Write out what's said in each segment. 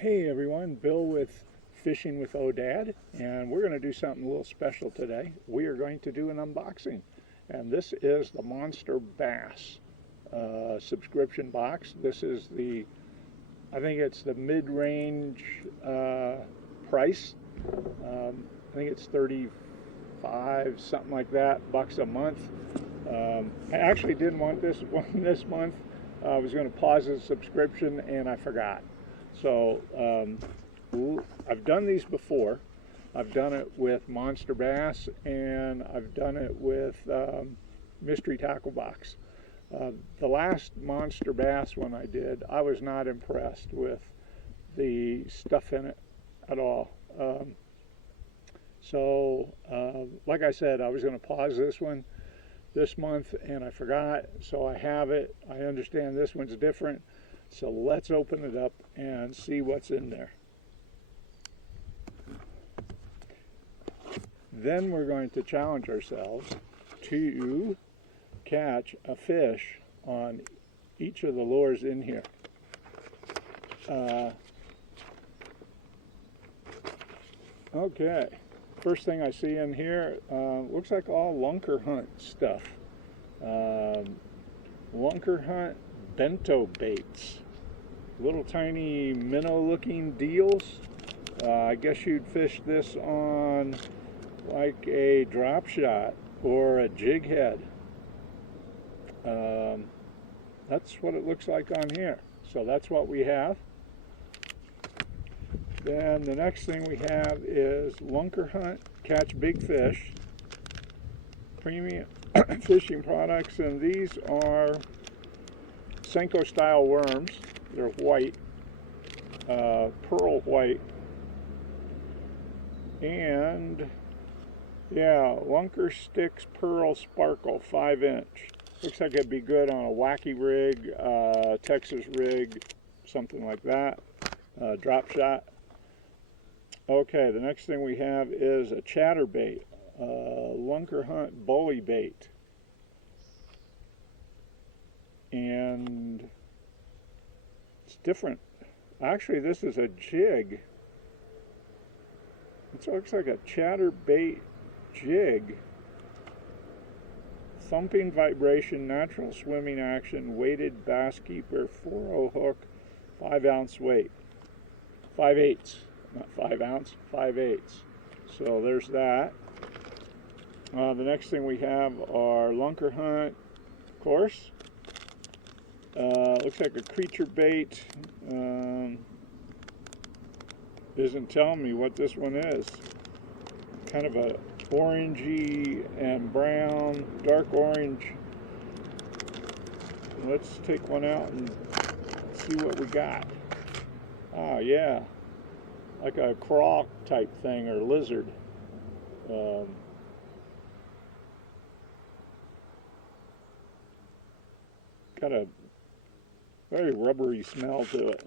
Hey everyone, Bill with Fishing with Odad, and we're going to do something a little special today. We are going to do an unboxing, and this is the MonsterBass subscription box. This is the, I think it's the mid-range price. I think it's 35, something like that, bucks a month. I actually didn't want this one this month. I was going to pause the subscription and I forgot. So I've done these before. I've done it with MonsterBass and I've done it with Mystery Tackle Box. The last MonsterBass one I did, I was not impressed with the stuff in it at all. Like I said, I was going to pause this one this month and I forgot, so I have it. I understand this one's different. So let's open it up and see what's in there. Then we're going to challenge ourselves to catch a fish on each of the lures in here. Okay, first thing I see in here looks like all Lunker Hunt stuff. Lunker Hunt Bento baits, little tiny minnow looking deals. I guess you'd fish this on like a drop shot or a jig head. That's what it looks like on here. So that's what we have. Then the next thing we have is Lunker Hunt Catch Big Fish premium fishing products, and these are Senko style worms. They're white, pearl white, and yeah, Lunker Sticks Pearl Sparkle 5-inch. Looks like it'd be good on a wacky rig, Texas rig, something like that, drop shot. Okay, the next thing we have is a Chatterbait, Lunker Hunt Bully Bait. And it's different. Actually, this is a jig. It looks like a Chatterbait jig. Thumping vibration, natural swimming action, weighted bass keeper, 4/0 hook, 5-ounce weight. 5/8, not 5 ounce, 5/8. So there's that. The next thing we have are Lunker Hunt, of course. Looks like a creature bait. Isn't telling me what this one is. Kind of a orangey and brown, dark orange. Let's take one out and see what we got. Ah, yeah, like a craw type thing or lizard. Got a very rubbery smell to it.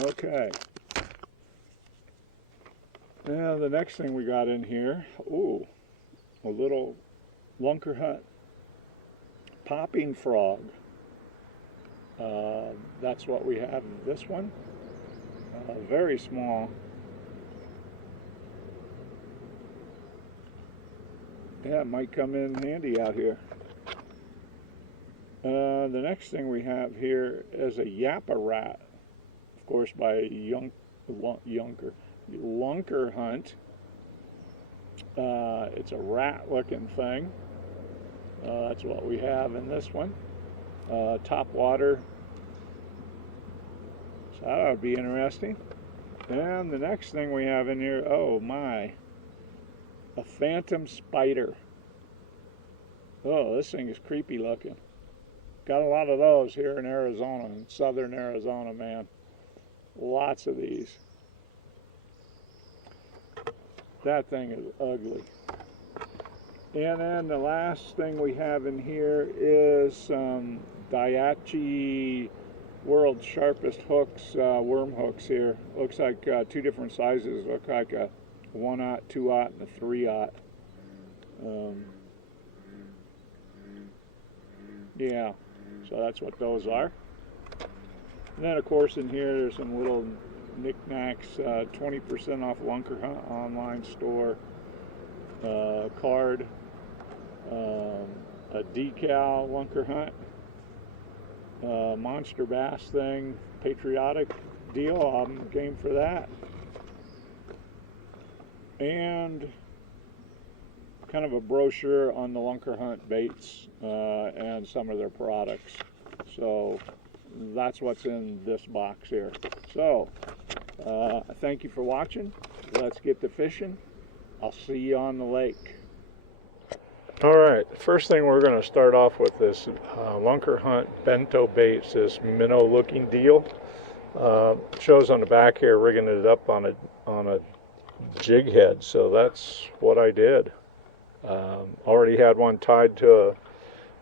Okay. Now the next thing we got in here, ooh, a little Lunker Hunt popping frog. That's what we have in this one. Very small. Yeah, it might come in handy out here. The next thing we have here is a Yapper Rat, of course by Lunker Hunt. It's a rat looking thing. That's what we have in this one. Top water. So that would be interesting. And the next thing we have in here, oh my, a phantom spider. Oh, this thing is creepy looking. Got a lot of those here in Arizona, in southern Arizona, man. Lots of these. That thing is ugly. And then the last thing we have in here is some Daiichi World's Sharpest Hooks, worm hooks here. Looks like two different sizes. Look like a 1/0, 2/0, and a 3/0. Yeah. So that's what those are. And then of course in here there's some little knickknacks, 20% off Lunker Hunt online store, card, a decal Lunker Hunt, MonsterBass thing, patriotic deal, I'm game for that. And kind of a brochure on the Lunker Hunt baits and some of their products. So that's what's in this box here. So thank you for watching. Let's get to fishing. I'll see you on the lake. All right, first thing we're going to start off with this Lunker Hunt Bento baits, this minnow looking deal. Shows on the back here rigging it up on a jig head, so that's what I did. Already had one tied to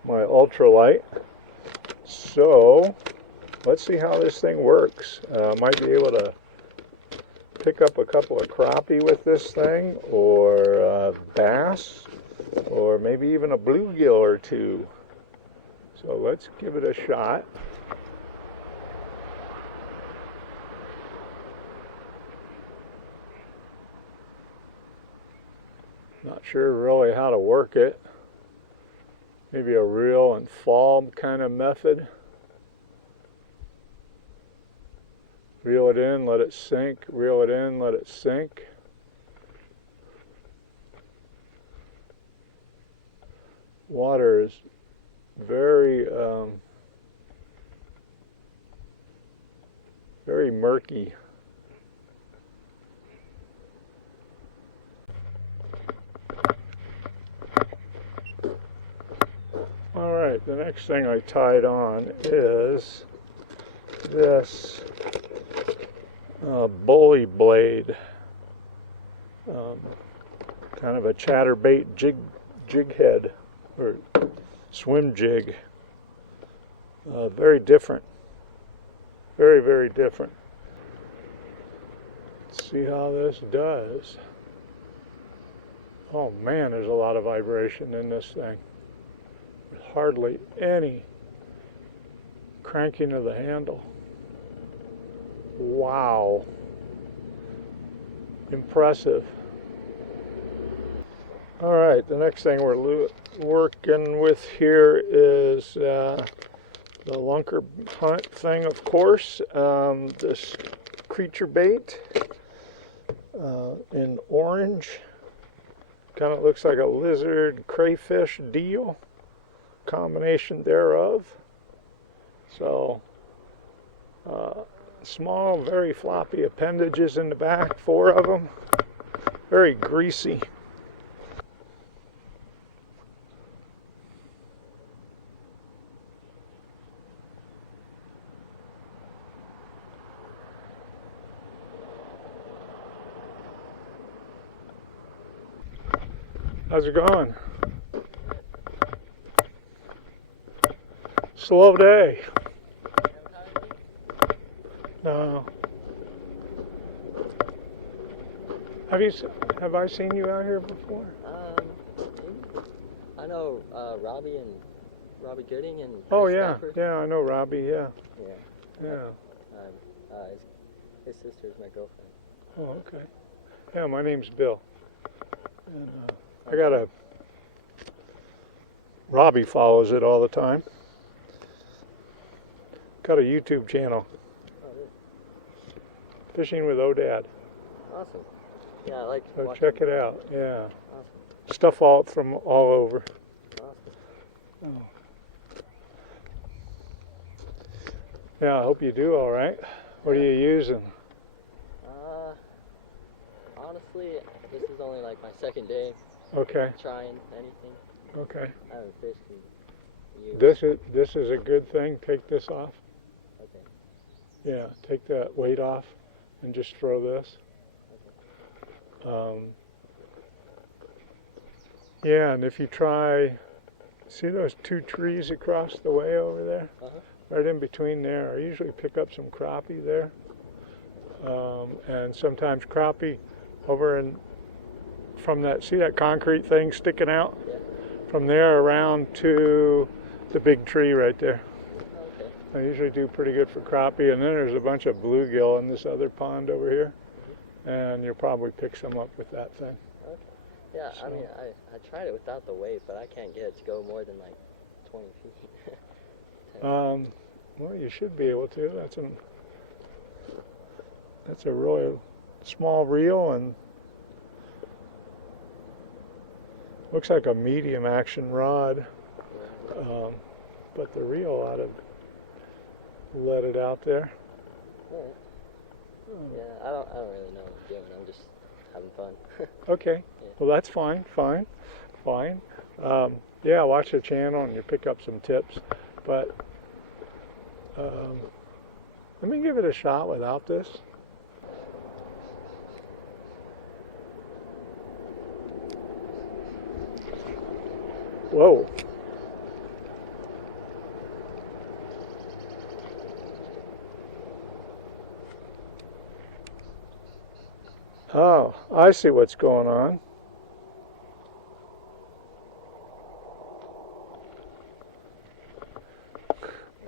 my ultralight, so let's see how this thing works. Might be able to pick up a couple of crappie with this thing, or bass, or maybe even a bluegill or two. So let's give it a shot. Not sure really how to work it. Maybe a reel and fall kind of method. Reel it in, let it sink, reel it in, let it sink. Water is very very murky. All right, the next thing I tied on is this bully blade, kind of a chatterbait jig head or swim jig. Very different, very, very different. Let's see how this does. Oh man, there's a lot of vibration in this thing. Hardly any cranking of the handle. Wow. Impressive. All right, the next thing we're working with here is the Lunker Hunt thing, of course. This creature bait in orange. Kind of looks like a lizard crayfish deal. Combination thereof. So small, very floppy appendages in the back, 4 of them. Very greasy. How's it going? Slow day. No. Have I seen you out here before? I know Robbie Gooding and oh yeah, Yapper. yeah, I know Robbie. Yeah. His sister's my girlfriend. Oh, okay. Yeah, my name's Bill. And I got a Robbie follows it all the time. Got a YouTube channel. Oh, really? Fishingwithohdad. Awesome. Yeah, I like. So check it out. Yeah. Awesome. Stuff from all over. Awesome. Oh. Yeah, I hope you do all right. What are you using? Honestly, this is only like my second day. Okay. Trying anything. Okay. I haven't fished in years. This is a good thing. Take this off. Okay. Yeah, take that weight off and just throw this. Okay. Yeah, and if you try, see those 2 trees across the way over there? Uh-huh. Right in between there. I usually pick up some crappie there. And sometimes crappie over from that, see that concrete thing sticking out? Yeah. From there around to the big tree right there. Okay. They usually do pretty good for crappie, and then there's a bunch of bluegill in this other pond over here, and you'll probably pick some up with that thing. Okay. Yeah, so. I mean, I tried it without the weight, but I can't get it to go more than like 20 feet. Well, you should be able to. That's a really small reel, and looks like a medium action rod. But the reel ought to let it out there. Yeah, I don't really know what I'm doing. I'm just having fun. Okay. Yeah. Well, that's fine. Yeah, watch the channel and you pick up some tips. But let me give it a shot without this. Whoa. Oh, I see what's going on.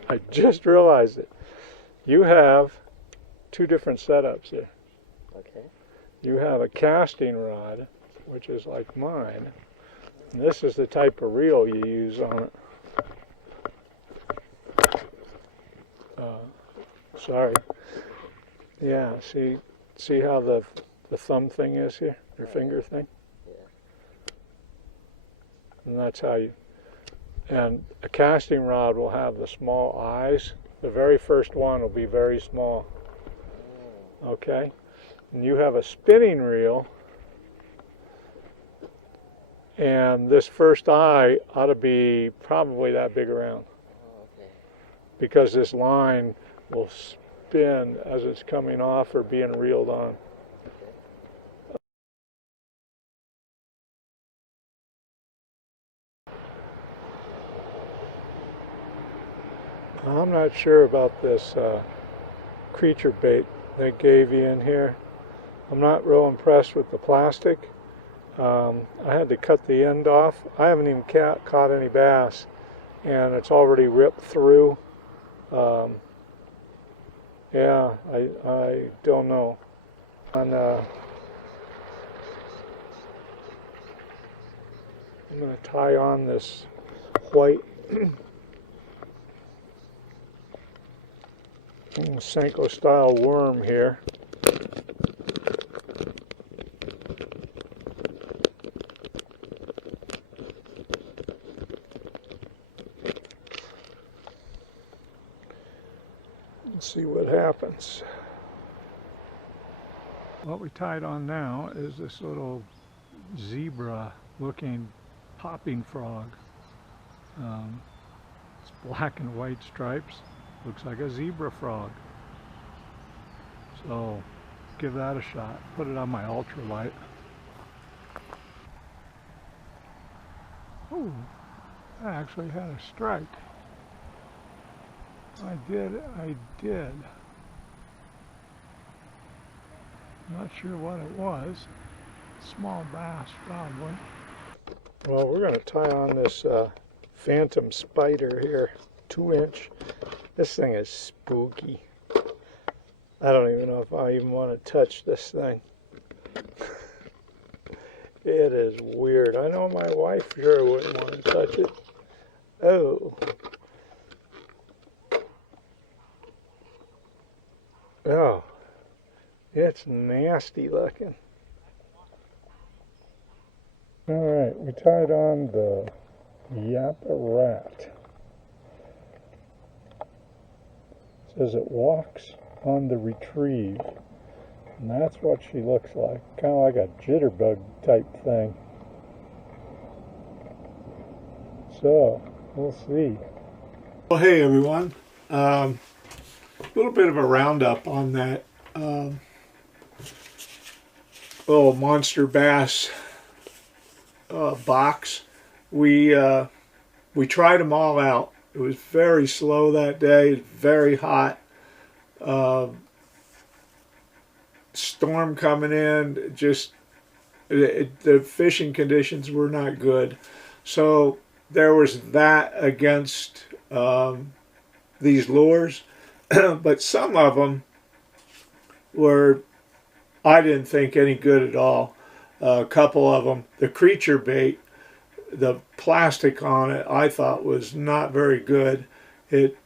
I just realized it. You have two different setups here. Okay. You have a casting rod, which is like mine. And this is the type of reel you use on it. Sorry. Yeah, see how the thumb thing is here? Your finger thing? Yeah. And that's how you... And a casting rod will have the small eyes. The very first one will be very small. Okay? And you have a spinning reel, and this first eye ought to be probably that big around. Okay. Because this line will spin as it's coming off or being reeled on. I'm not sure about this creature bait they gave you in here. I'm not real impressed with the plastic. I had to cut the end off. I haven't even caught any bass, and it's already ripped through. Yeah, I don't know. I'm going to tie on this white Senko style worm here. Let's see what happens. What we tied on now is this little zebra looking popping frog. It's black and white stripes. Looks like a zebra frog. So give that a shot. Put it on my ultralight. Oh, I actually had a strike. I did. Not sure what it was. Small bass, probably. Well, we're going to tie on this phantom spider here, 2-inch. This thing is spooky. I don't even know if I even want to touch this thing. It is weird. I know my wife sure wouldn't want to touch it. Oh. Oh. It's nasty looking. Alright, we tied on the Yapper Rat. It says it walks on the retrieve. And that's what she looks like. Kind of like a jitterbug type thing. So, we'll see. Well, hey everyone. A little bit of a roundup on that little MonsterBass box. We tried them all out. It was very slow that day, very hot. Storm coming in, just the fishing conditions were not good. So there was that against these lures, but some of them were, I didn't think any good at all. A couple of them, the creature bait, the plastic on it, I thought was not very good. It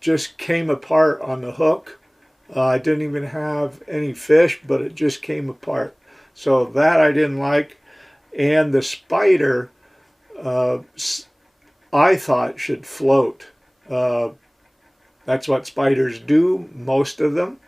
just came apart on the hook. I didn't even have any fish, but it just came apart. So that I didn't like. And the spider, I thought should float. That's what spiders do, most of them.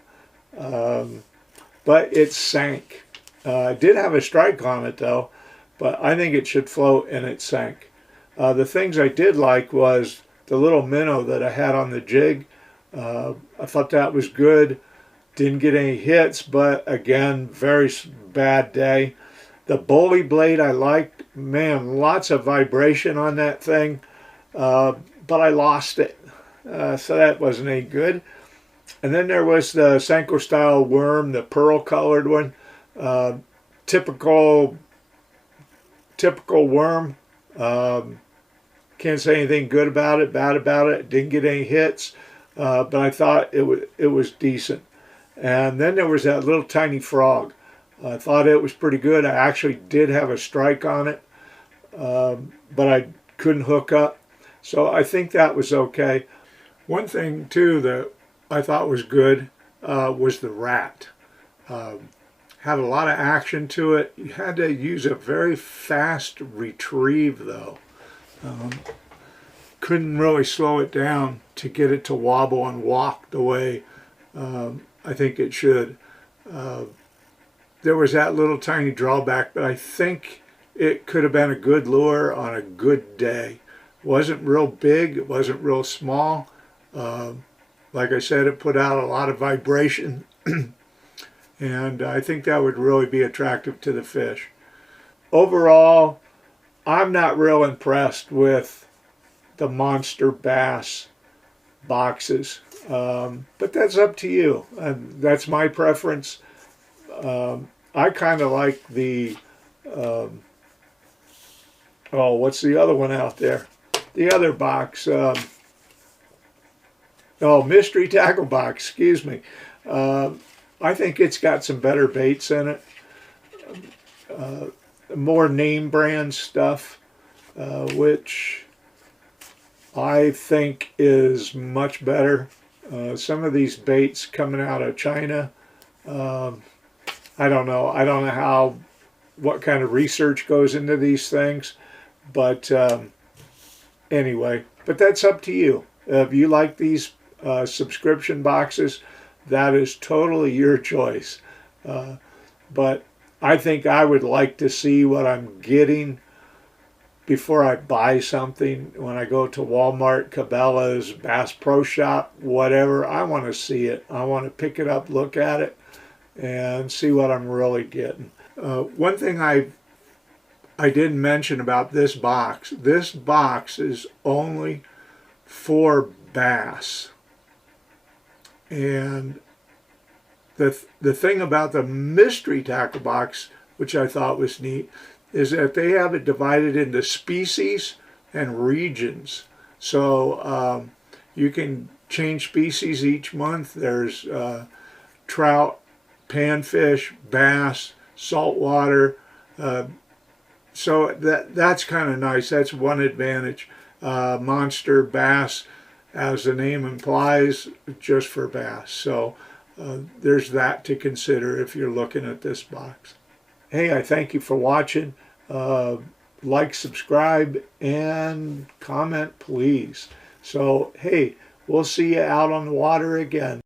But it sank. It did have a strike on it though, but I think it should float, and it sank. The things I did like was the little minnow that I had on the jig. I thought that was good. Didn't get any hits, but again, very bad day. The bully blade I liked. Man, lots of vibration on that thing, but I lost it. So that wasn't any good. And then there was the Senko style worm, the pearl colored one. Typical worm. Can't say anything good about it, bad about it. Didn't get any hits, but I thought it was decent. And then there was that little tiny frog. I thought it was pretty good. I actually did have a strike on it, but I couldn't hook up. So I think that was okay. One thing too that I thought was good was the rat. Had a lot of action to it. You had to use a very fast retrieve though. Couldn't really slow it down to get it to wobble and walk the way I think it should. There was that little tiny drawback, but I think it could have been a good lure on a good day. It wasn't real big, it wasn't real small. Like I said, it put out a lot of vibration, and I think that would really be attractive to the fish. Overall, I'm not real impressed with the MonsterBass boxes, but that's up to you. That's my preference. I kind of like the, what's the other one out there? The other box, mystery tackle box, excuse me. I think it's got some better baits in it. More name brand stuff, which I think is much better. Some of these baits coming out of China, I don't know what kind of research goes into these things, but anyway, but that's up to you. If you like these subscription boxes, that is totally your choice. But I think I would like to see what I'm getting before I buy something. When I go to Walmart, Cabela's, Bass Pro Shop, whatever, I want to see it. I want to pick it up, look at it, and see what I'm really getting. One thing I didn't mention about this box is only for bass. And the thing about the mystery tackle box, which I thought was neat, is that they have it divided into species and regions. So you can change species each month. There's trout, panfish, bass, saltwater. So that's kind of nice. That's one advantage. MonsterBass, as the name implies, just for bass. So there's that to consider if you're looking at this box. Hey, I thank you for watching. Like, subscribe, and comment, please. So, hey, we'll see you out on the water again.